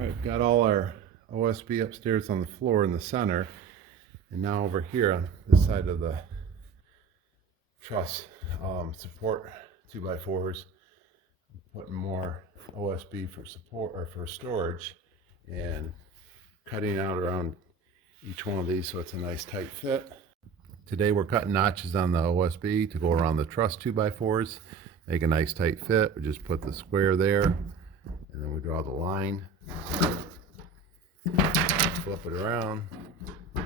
I've got all our OSB upstairs on the floor in the center, and now over here on this side of the truss support 2x4s, putting more OSB for support or for storage, and cutting out around each one of these so it's a nice tight fit. Today we're cutting notches on the OSB to go around the truss 2x4s, make a nice tight fit. We just put the square there, and then we draw the line, flip it around, so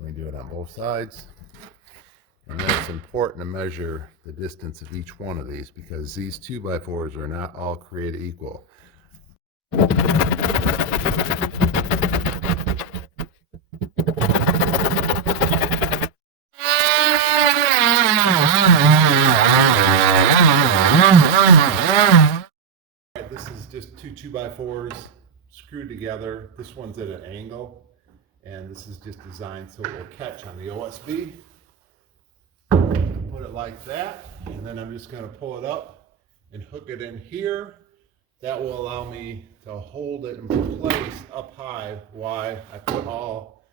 we do it on both sides. And then it's important to measure the distance of each one of these, because these 2x4s are not all created equal. This is just two 2x4s screwed together. This one's at an angle, and this is just designed so it will catch on the OSB. Put it like that, and then I'm just going to pull it up and hook it in here. That will allow me to hold it in place up high while I put all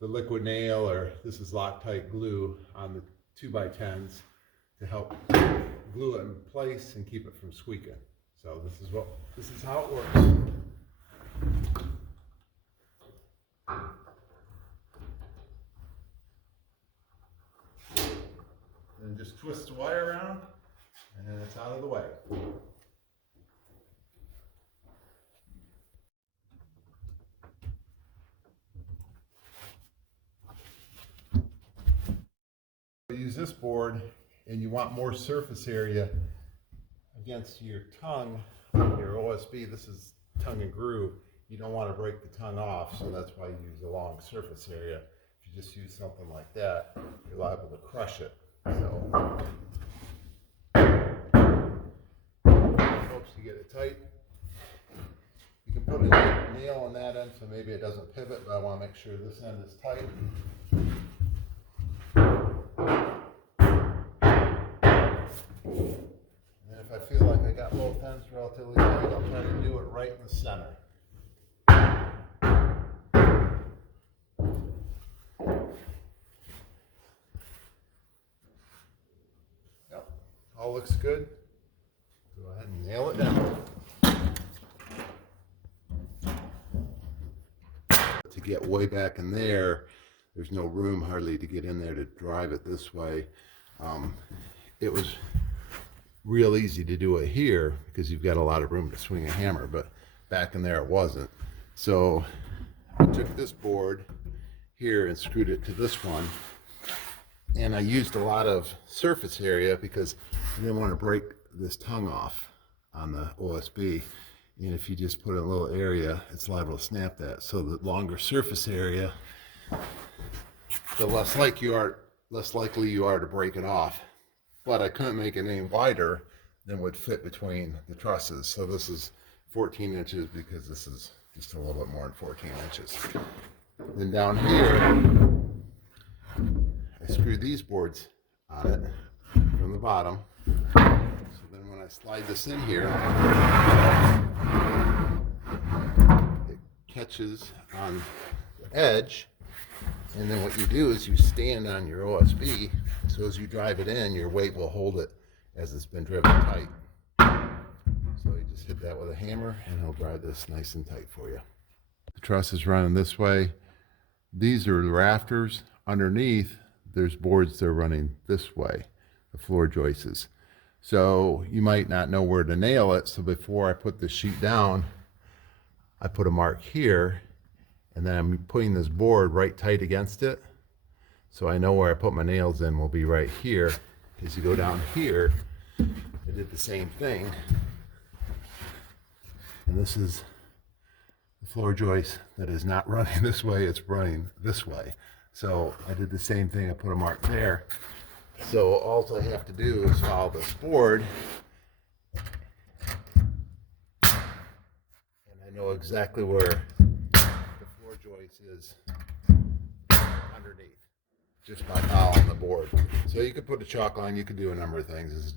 the liquid nail, or this is Loctite glue, on the 2x10s to help glue it in place and keep it from squeaking. So this is how it works. And just twist the wire around, and then it's out of the way. Use this board, and you want more surface area against your tongue on your OSB. This is tongue and groove. You don't want to break the tongue off, so that's why you use a long surface area. If you just use something like that, you're liable to crush it. So, hopes to get it tight. You can put a nail on that end, so maybe it doesn't pivot, but I want to make sure this end is tight. And if I feel like I got both ends relatively tight, I'll try to do it right in the center. Yep, all looks good. Go ahead and nail it down. To get way back in there, there's no room hardly to get in there to drive it this way. It was real easy to do it here because you've got a lot of room to swing a hammer, but back in there it wasn't. So I took this board here and screwed it to this one, and I used a lot of surface area because I didn't want to break this tongue off on the OSB. And if you just put a little area, it's liable to snap that. So the longer surface area, the less likely you are to break it off. But I couldn't make it any wider than would fit between the trusses. So this is 14 inches because this is just a little bit more than 14 inches. Then down here, I screwed these boards on it from the bottom. So then when I slide this in here, it catches on the edge. And then what you do is you stand on your OSB, so as you drive it in, your weight will hold it as it's been driven tight. So you just hit that with a hammer, and it'll drive this nice and tight for you. The truss is running this way. These are the rafters. Underneath, there's boards that are running this way, the floor joists. So you might not know where to nail it, so before I put the sheet down, I put a mark here, and then I'm putting this board right tight against it. So I know where I put my nails in will be right here. As you go down here, I did the same thing. And this is the floor joist that is not running this way, it's running this way. So I did the same thing, I put a mark there. So all I have to do is follow this board, and I know exactly where joist is underneath just by following the board. So you could put a chalk line, you could do a number of things. It's